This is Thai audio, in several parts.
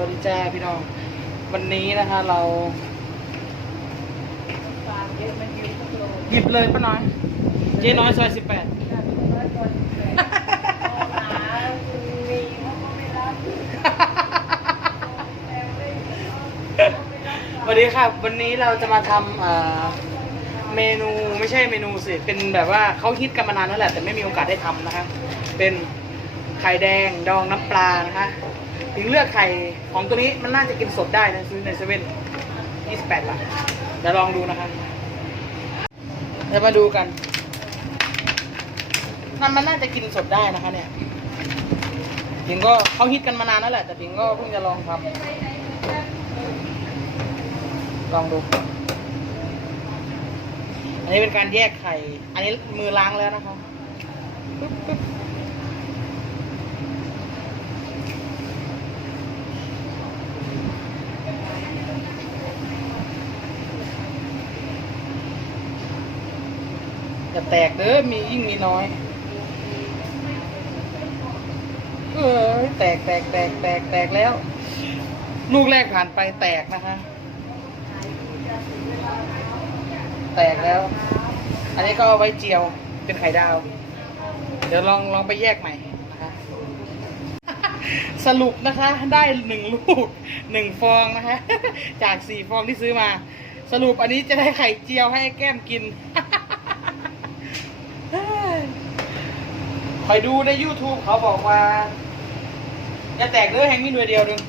วัสดีจ้าพี่น้อง วันนี้นะคะเราหยิบเลยป้าน้อย เจ๊น้อยซอยสิบแปดสวัสดีครับวันนี้เราจะมาทำเอ่อเมนูไม่ใช่เมนูสิ เป็นแบบว่าเขาฮิตกันมานานแล้วแหละ แต่ไม่มีโอกาสได้ทำนะคะ เป็นไข่แดงดองน้ำปลานะคะ ถึงเลือกไข่ของตัวนี้มันน่าจะกินสดได้นะซื้อในเซเว่น28 บาทเดี๋ยวลองดูนะคะเดี๋ยวมาดูกันมันมันน่าจะกินสดได้นะคะ เนี่ยพิงก็เขาฮิตกันมานานแล้วแหละ แต่พิงก็เพิ่งจะลองทำลองดู อันนี้เป็นการแยกไข่ อันนี้มือล้างแล้วนะคะ จะแตกเด้อมียิ่งมีน้อย เออแตกแตกแตกแตกแตกแล้ว ลูกแรกผ่านไปแตกนะคะ แตกแล้ว อันนี้ก็เอาไว้เจียวเป็นไข่ดาว เดี๋ยวลองลองไปแยกใหม่นะคะสรุปนะคะ ได้หนึ่งลูกหนึ่งฟองนะคะ จากสี่ฟองที่ซื้อมา สรุปอันนี้จะได้ไข่เจียวให้แก้มกิน คอยดูใน YouTube เขาบอกว่าอย่าแตกเนื้อแห้งมีหน่วยเดียวหนึง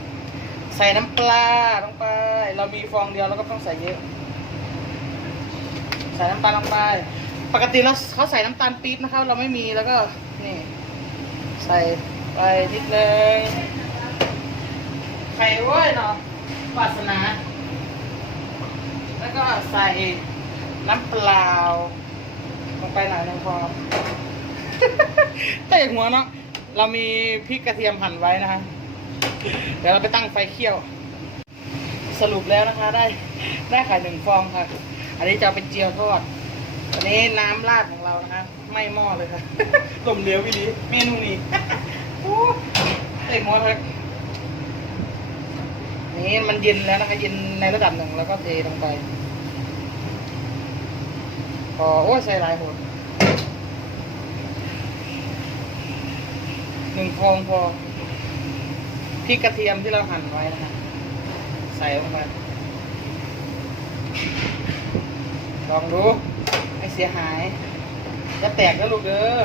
ใส่น้ำปลาลงไป เรามีฟองเดียวเราก็ต้องใส่เยอะ ใส่น้ำตาลลงไป ปกติเราเขาใส่น้ำตาลปี๊บนะคะเราไม่มีแล้วก็นี่ ใส่ไปนิดนึงไข่เว้ยเนาะวาสนา แล้วก็ใส่น้ำเปล่าลงไปหน่อยหนึงพอ เตะหัวเนาะเรามีพริกกระเทียมหั่นไว้นะคะ เดี๋ยวเราไปตั้งไฟเคี่ยว สรุปแล้วนะคะ ได้ได้ไข่หนึ่งฟองค่ะ อันนี้จะเอาเป็นเจียวทอดอันนี้น้ำราดของเรานะคะ ไม่หม้อเลยค่ะต้มเหลววิลีเมนูนี้โอ้เตะหัวเลยนี่มันเย็นแล้วนะคะ เย็นในระดับหนึ่งแล้วก็เทลงไป พอโอ้ยใส่หลายหด นึ่งฟองพอพริกกระเทียมที่เราหั่นไว้นะฮะใส่ลงไปลองดูไม่เสียหาย จะแตกแล้วลูกเด้อ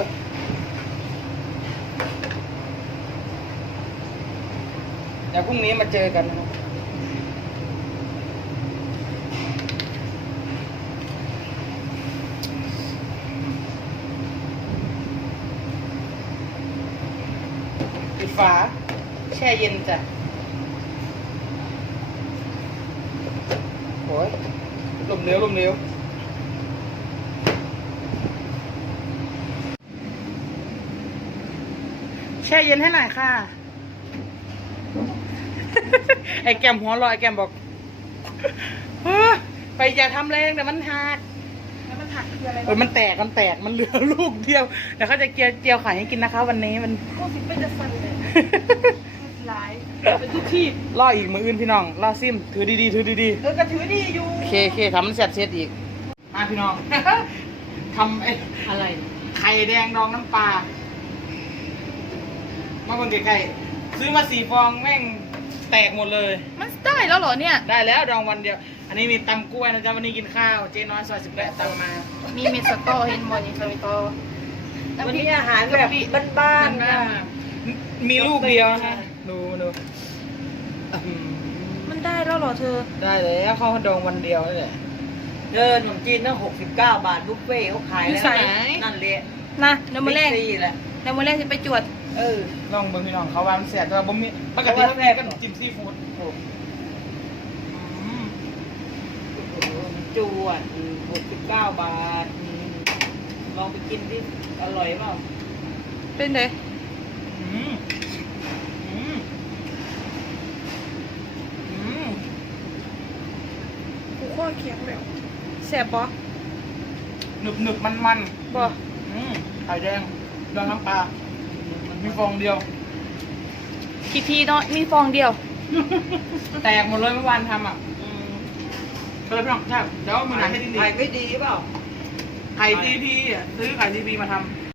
เดี๋ยวพรุ่งนี้มาเจอกันนะครับปิดฝาแช่เย็นจ้ะโอ้ยลมเหลวลมเหลวแช่เย็นให้หน่อยค่ะ ไอ้แกมหัวลอยแกมบอก ไปอย่าทำแรงเดี๋ยวมันหัก แล้วมันหักคืออะไรเออมันแตกมันแตกมันเหลือลูกเดียวเดี๋ยวเขาจะเจียวเจียวไข่ให้กินนะคะ วันนี้มันโคตรเป็นจะสั่นเลยร้ายเป็นทุกที่ล่ออีกมืออื่นพี่น้องล่อซิมถือดีๆถือดีเออกระถือดีอยู่ๆโอเคโอเคทำมันเสร็จเสร็จอีกมาพี่น้องทำไอ้อะไรไข่แดงดองน้ำปลามาเบิ่งไก่ๆซื้อมาสี่ฟองแม่งแตกหมดเลย มันได้แล้วเหรอเนี่ย ได้แล้วดองวันเดียว อันนี้มีตำกล้วยนะจ๊ะวันนี้กินข้าวเจ๊น้อยซอยสิบแปดตำมา มีเมสโต้เห็นหมดนี่สวิโตวันนี้อาหารแบบบ้านๆบ้านะนมีลูกเดียวนะคะดูดูอื้อหือมันได้แล้วเหรอเธอ ได้แล้วเขาดองวันเดียวนี่แหละเดินขนมจีนตั้งหกสิบเก้าบาทบุฟเฟ่ต์เขาขายอยู่แล้วไหนนั่นเลยนะเดี๋ยวมาแรกบิ๊กซีแหละเดี๋ยวมาแรกจะไปจวด เออลองเบิ่งพี่น้องเขาว่ามันแสบแต่ว่าบ่มีปกติเขาแม่ก็จิ้มซีฟู้ดโอ้อืม โอ้โห จวดหกสิบเก้าบาทอืมลองไปกินดิอร่อยเปล่าเป็นเลยอืมอืมอืมกูข้อเคียงแล้วแสบปะหนึบหนึบมันมันบ่อืมไข่แดงดองน้ำปลา มีฟองเดียวกี่ทีเนาะมีฟองเดียว แตกหมดเลยเมื่อวานทำอะอืม เคยพี่น้องใช่เดี๋ยวมือไหนให้ดีไข่ไม่ดีเปล่าไข่ทีพีอะซื้อไข่ทีพีมาทำ